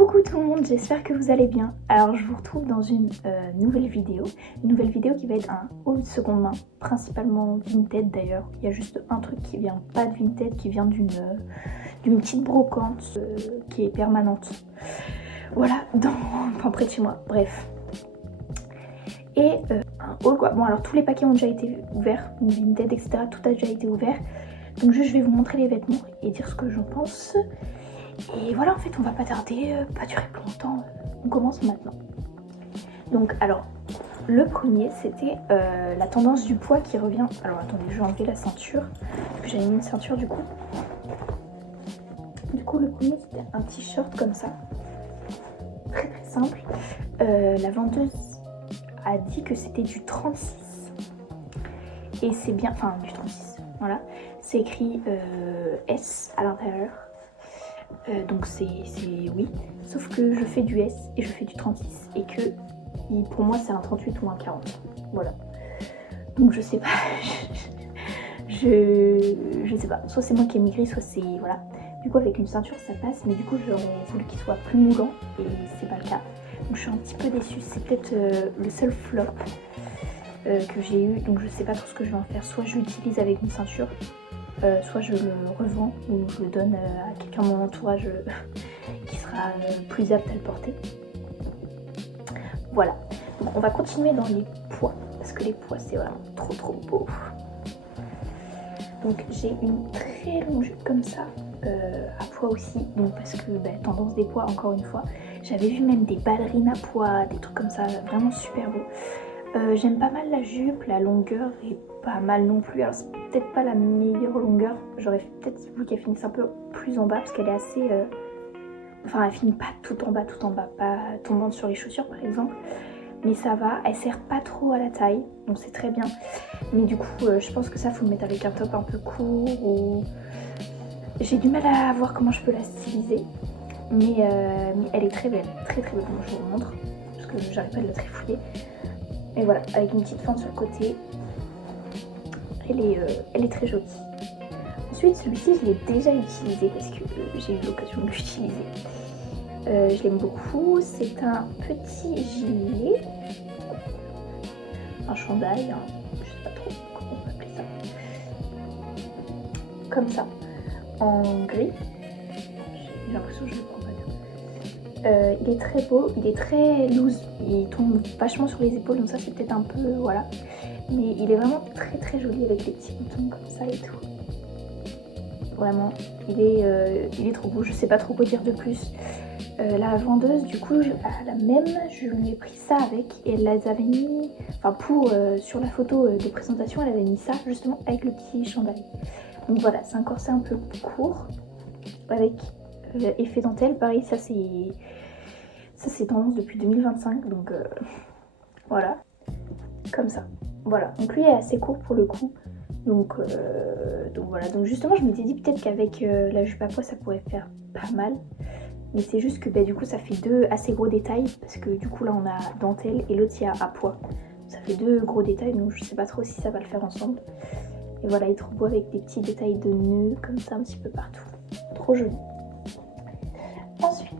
Coucou tout le monde, j'espère que vous allez bien. Alors je vous retrouve dans une nouvelle vidéo qui va être un haul de seconde main, principalement Vinted d'ailleurs. Il y a juste un truc qui vient pas de Vinted, qui vient d'une petite brocante qui est permanente. Voilà, enfin près de chez moi, bref. Et un haul quoi. Bon alors tous les paquets ont déjà été ouverts, Vinted etc, tout a déjà été ouvert. Donc juste je vais vous montrer les vêtements et dire ce que j'en pense. Et voilà, en fait, on va pas tarder, pas durer plus longtemps, on commence maintenant. Donc, alors, le premier, c'était la tendance du poids qui revient. Alors, attendez, je vais enlever la ceinture, parce que j'avais mis une ceinture du coup. Du coup, le premier, c'était un t-shirt comme ça, très très simple. La vendeuse a dit que c'était du 36. Et c'est bien, enfin, du 36, voilà. C'est écrit S à l'intérieur. Donc c'est oui, sauf que je fais du S et je fais du 36 et que pour moi c'est un 38 ou un 40, voilà. Donc je sais pas, je sais pas, soit c'est moi qui ai maigri, soit c'est, voilà. Du coup avec une ceinture ça passe, mais du coup j'aurais voulu qu'il soit plus moulant et c'est pas le cas. Donc je suis un petit peu déçue, c'est peut-être le seul flop que j'ai eu, donc je sais pas trop ce que je vais en faire, soit je l'utilise avec une ceinture, soit je le revends ou je le donne à quelqu'un de mon entourage qui sera plus apte à le porter. Voilà, donc on va continuer dans les poids, parce que les poids c'est vraiment trop beau. Donc j'ai une très longue jupe comme ça, à poids aussi, donc parce que tendance des poids encore une fois. J'avais vu même des ballerines à poids, des trucs comme ça, vraiment super beau. J'aime pas mal la jupe, la longueur est pas mal non plus. Alors c'est peut-être pas la meilleure longueur, j'aurais peut-être voulu qu'elle finisse un peu plus en bas parce qu'elle est assez... Enfin elle finit pas tout en bas, pas tombante sur les chaussures par exemple. Mais ça va, elle sert pas trop à la taille, donc c'est très bien. Mais du coup je pense que ça faut le mettre avec un top un peu court ou... J'ai du mal à voir comment je peux la styliser. Mais elle est très belle, très belle, donc je vous montre. Parce que j'arrive pas à la trifouiller. Et voilà, avec une petite fente sur le côté. Elle est très jolie. Ensuite, celui-ci, je l'ai déjà utilisé parce que j'ai eu l'occasion de l'utiliser. Je l'aime beaucoup. C'est un petit gilet. Un chandail, hein. Je sais pas trop comment on va appeler ça. Comme ça, en gris. J'ai l'impression que je le prends pas bien. Il est très beau, il est très loose, il tombe vachement sur les épaules, donc ça c'est peut-être un peu, voilà. Mais il est vraiment très joli avec des petits boutons comme ça et tout. Vraiment, il est trop beau, je sais pas trop quoi dire de plus. La vendeuse, du coup, la même, je lui ai pris ça avec et elle les avait mis, enfin sur la photo de présentation, elle avait mis ça justement avec le petit chandail. Donc voilà, c'est un corset un peu court avec effet dentelle, pareil, ça c'est tendance depuis 2025, donc voilà, comme ça. Voilà, donc lui est assez court pour le coup, donc voilà. Donc justement je m'étais dit peut-être qu'avec la jupe à pois ça pourrait faire pas mal, mais c'est juste que du coup ça fait deux assez gros détails, parce que du coup là on a dentelle et l'autre il y a à pois. Ça fait deux gros détails, donc je sais pas trop si ça va le faire ensemble. Et voilà, il est trop beau avec des petits détails de nœuds comme ça un petit peu partout, trop joli. Ensuite,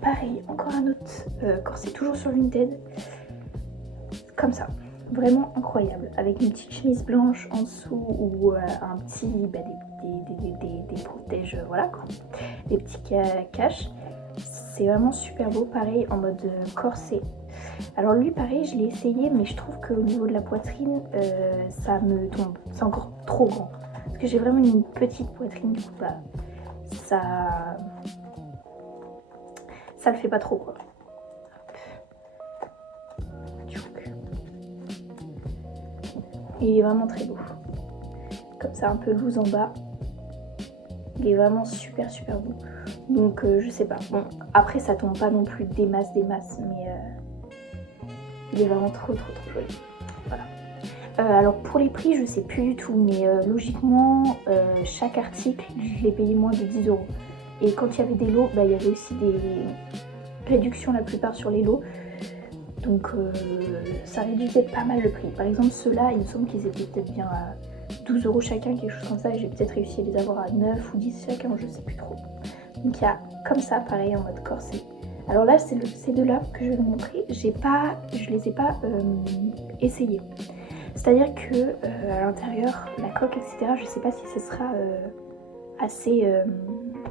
pareil, encore un autre corset toujours sur Vinted, comme ça, vraiment incroyable, avec une petite chemise blanche en dessous ou un petit, des protèges, voilà quoi, des petits caches. C'est vraiment super beau, pareil en mode corset. Alors lui pareil, je l'ai essayé, mais je trouve qu'au niveau de la poitrine, ça me tombe, c'est encore trop grand. Parce que j'ai vraiment une petite poitrine, du coup ça le fait pas trop quoi. Il est vraiment très beau. Comme ça, un peu loose en bas. Il est vraiment super beau. Donc je sais pas. Bon, après ça tombe pas non plus des masses, mais il est vraiment trop joli. Voilà. Alors pour les prix, je sais plus du tout, mais logiquement, chaque article, je l'ai payé moins de 10 €. Et quand il y avait des lots, il y avait aussi des réductions la plupart sur les lots. Donc ça réduisait pas mal le prix. Par exemple ceux-là, il me semble qu'ils étaient peut-être bien à 12 € chacun, quelque chose comme ça. Et j'ai peut-être réussi à les avoir à 9 ou 10 chacun, je sais plus trop. Donc il y a comme ça, pareil, en mode corset. Alors là, c'est ces deux-là que je vais vous montrer. Je les ai pas essayés. C'est-à-dire que à l'intérieur, la coque, etc., je sais pas si ce sera assez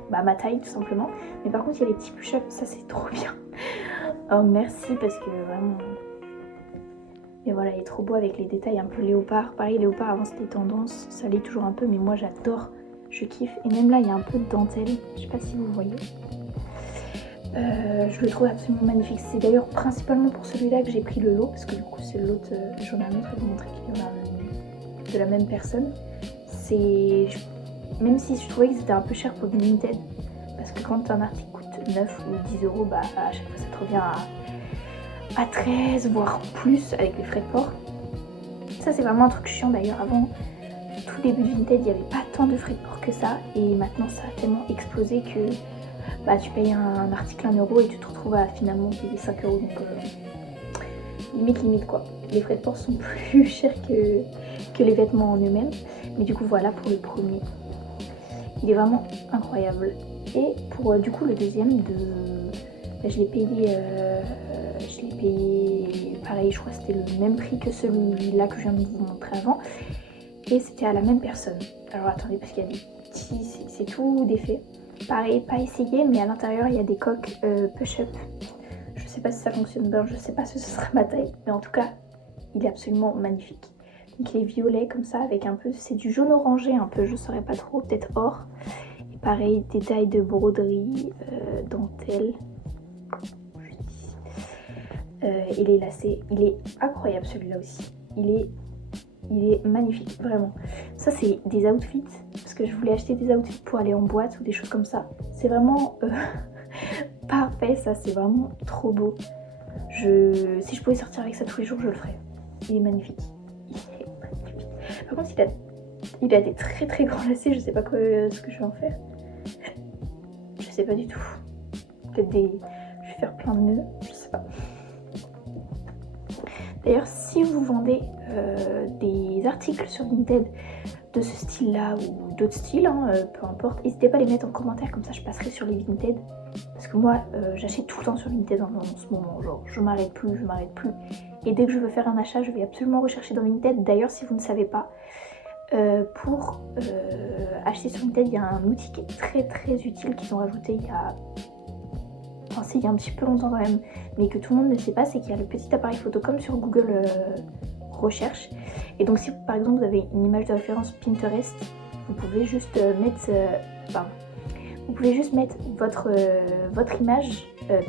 ma taille tout simplement. Mais par contre, il y a les petits push-ups, ça c'est trop bien. Oh merci parce que vraiment... Et voilà, il est trop beau avec les détails un peu léopard. Pareil, léopard avant c'était tendance, ça l'est toujours un peu, mais moi j'adore, je kiffe. Et même là, il y a un peu de dentelle, je sais pas si vous voyez. Je le trouve absolument magnifique. C'est d'ailleurs principalement pour celui-là que j'ai pris le lot, parce que du coup c'est l'autre, j'en ai un autre à vous montrer qui vient de la même personne. C'est... Même si je trouvais que c'était un peu cher pour du Vinted, parce que quand un article coûte 9 ou 10 euros, bah à chaque fois ça te revient à 13 voire plus avec les frais de port. Ça c'est vraiment un truc chiant d'ailleurs. Avant, tout début de Vinted, il n'y avait pas tant de frais de port que ça, et maintenant ça a tellement explosé que bah, tu payes un article 1 euro et tu te retrouves à finalement payer 5 euros. Donc limite quoi. Les frais de port sont plus chers que les vêtements en eux-mêmes. Mais du coup voilà pour le premier. Il est vraiment incroyable. Et pour du coup le deuxième, je l'ai payé pareil, je crois que c'était le même prix que celui-là que je viens de vous montrer avant. Et c'était à la même personne. Alors attendez, parce qu'il y a des petits, c'est tout défait. Pareil, pas essayé, mais à l'intérieur il y a des coques push-up. Je sais pas si ça fonctionne bien, je sais pas si ce sera ma taille, mais en tout cas, il est absolument magnifique. Donc il est violet comme ça, avec un peu, c'est du jaune orangé un peu, je saurais pas trop, peut-être or. Et pareil, détail de broderie, dentelle. Et les lacets, il est incroyable celui-là aussi. Il est magnifique, vraiment. Ça c'est des outfits, parce que je voulais acheter des outfits pour aller en boîte ou des choses comme ça. C'est vraiment parfait, ça c'est vraiment trop beau. Si je pouvais sortir avec ça tous les jours, je le ferais. Il est magnifique. Il est magnifique. Par contre, il a des très très grands lacets, je sais pas ce que je vais en faire. Je sais pas du tout. Peut-être je vais faire plein de nœuds, je sais pas. D'ailleurs, si vous vendez des articles sur Vinted de ce style-là ou d'autres styles, peu importe, n'hésitez pas à les mettre en commentaire, comme ça je passerai sur les Vinted. Parce que moi, j'achète tout le temps sur Vinted en ce moment, genre je m'arrête plus. Et dès que je veux faire un achat, je vais absolument rechercher dans Vinted. D'ailleurs, si vous ne savez pas, pour acheter sur Vinted, il y a un outil qui est très très utile qu'ils ont rajouté il y a un petit peu longtemps quand même, mais que tout le monde ne sait pas, c'est qu'il y a le petit appareil photo comme sur Google Recherche. Et donc si par exemple vous avez une image de référence Pinterest, vous pouvez juste mettre votre image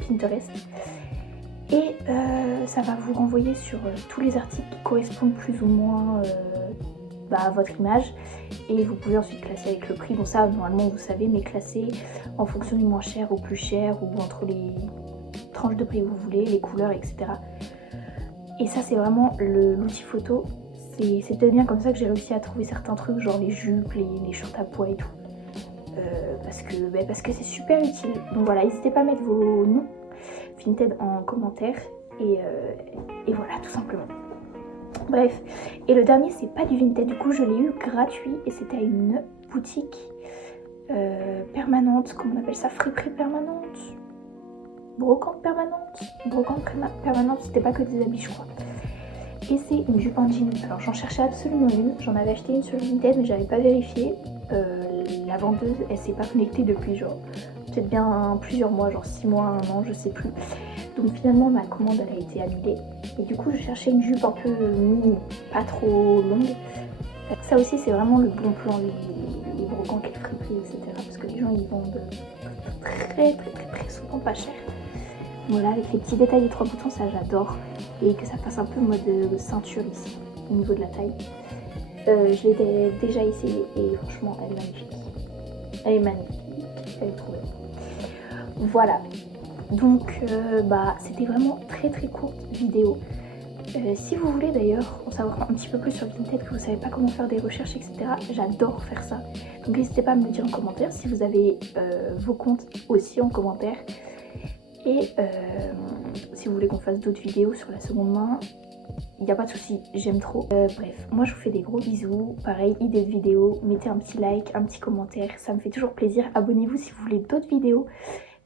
Pinterest et ça va vous renvoyer sur tous les articles qui correspondent plus ou moins à votre image, et vous pouvez ensuite classer avec le prix. Bon, ça normalement vous savez, mais classer en fonction du moins cher au plus cher ou entre les tranches de prix que vous voulez, les couleurs, etc. Et ça c'est vraiment l'outil photo. C'est peut-être bien comme ça que j'ai réussi à trouver certains trucs, genre les jupes, les shorts à pois et tout. Parce que c'est super utile. Donc voilà, n'hésitez pas à mettre vos noms Vinted en commentaire et voilà, tout simplement. Bref, et le dernier c'est pas du Vinted, du coup je l'ai eu gratuit et c'était à une boutique permanente, comment on appelle ça, friperie permanente, brocante permanente, c'était pas que des habits je crois. Et c'est une jupe en jean. Alors j'en cherchais absolument une, j'en avais acheté une sur Vinted mais j'avais pas vérifié. La vendeuse elle s'est pas connectée depuis genre peut-être bien plusieurs mois, genre 6 mois, 1 an, je sais plus. Donc finalement ma commande elle a été annulée. Et du coup je cherchais une jupe un peu mini, pas trop longue. Ça aussi c'est vraiment le bon plan, les brocantes, les friperies, etc. Parce que les gens ils vendent très souvent pas cher. Voilà, avec les petits détails des 3 boutons, ça j'adore. Et que ça fasse un peu mode ceinture ici, au niveau de la taille. Je l'ai déjà essayé et franchement elle est magnifique. Elle est magnifique, elle est trop belle. Voilà, donc c'était vraiment très courte vidéo. Si vous voulez d'ailleurs en savoir un petit peu plus sur Vinted, que vous savez pas comment faire des recherches, etc., j'adore faire ça. Donc n'hésitez pas à me le dire en commentaire si vous avez vos comptes aussi en commentaire. Et si vous voulez qu'on fasse d'autres vidéos sur la seconde main, il n'y a pas de souci, j'aime trop. Bref, moi je vous fais des gros bisous. Pareil, idée de vidéo, mettez un petit like, un petit commentaire, ça me fait toujours plaisir. Abonnez-vous si vous voulez d'autres vidéos.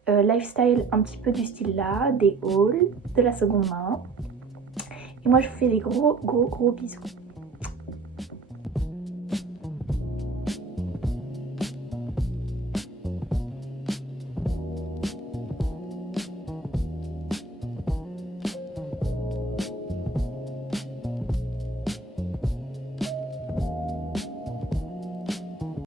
Lifestyle un petit peu du style là, des hauls, de la seconde main. Et moi je vous fais des gros bisous.